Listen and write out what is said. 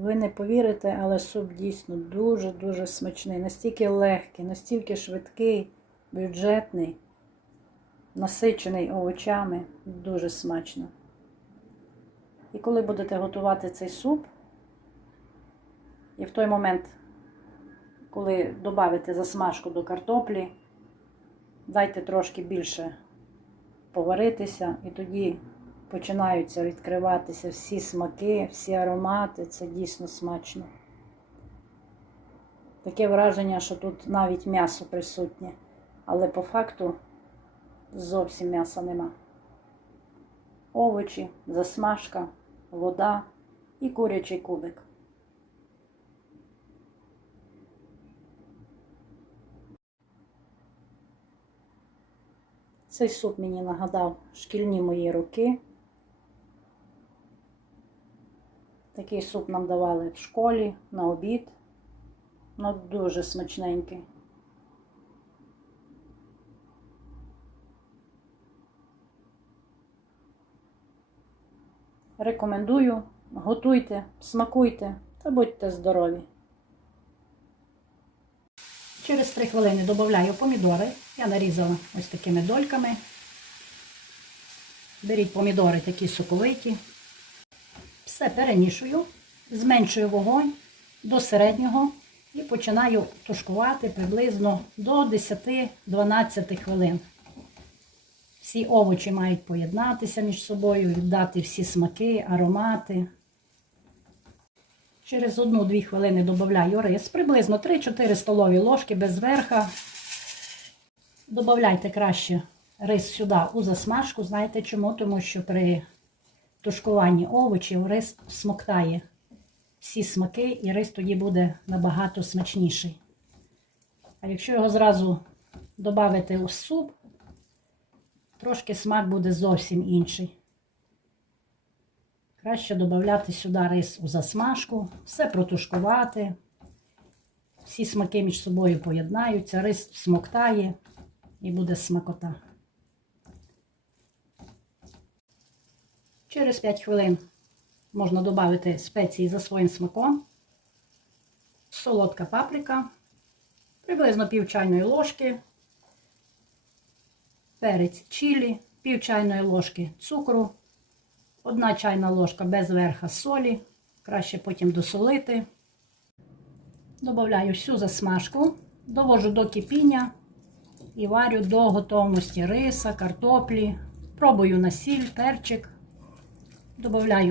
Ви не повірите, але суп дійсно дуже-дуже смачний. Настільки легкий, настільки швидкий, бюджетний, насичений овочами. Дуже смачно. І коли будете готувати цей суп, і в той момент, коли додавите засмажку до картоплі, дайте трошки більше поваритися, і тоді починаються відкриватися всі смаки, всі аромати. Це дійсно смачно. Таке враження, що тут навіть м'ясо присутнє, але по факту зовсім м'яса нема. Овочі, засмажка, вода і курячий кубик. Цей суп мені нагадав шкільні мої роки. Такий суп нам давали в школі на обід. Ну, дуже смачненький. Рекомендую, готуйте, смакуйте та будьте здорові. Через 3 хвилини додаю помідори. Я нарізала ось такими дольками. Беріть помідори такі соковиті. Все перемішую, зменшую вогонь до середнього і починаю тушкувати приблизно до 10-12 хвилин. Всі овочі мають поєднатися між собою, віддати всі смаки, аромати. Через 1-2 хвилини додаю рис, приблизно 3-4 столові ложки без верха. Добавляйте краще рис сюди у засмажку. Знаєте чому? Тому що при тушкуванні овочів рис смоктає всі смаки, і рис тоді буде набагато смачніший. А якщо його зразу додати у суп, трошки смак буде зовсім інший. Краще додати сюди рис у засмажку, все протушкувати. Всі смаки між собою поєднаються, рис смоктає і буде смакота. Через 5 хвилин можна додати спеції за своїм смаком. Солодка паприка, приблизно пів чайної ложки, перець чилі, пів чайної ложки цукру, одна чайна ложка без верха солі, краще потім досолити. Добавляю всю засмажку, довожу до кипіння і варю до готовності риса, картоплі. Пробую на сіль, перчик. Добавляю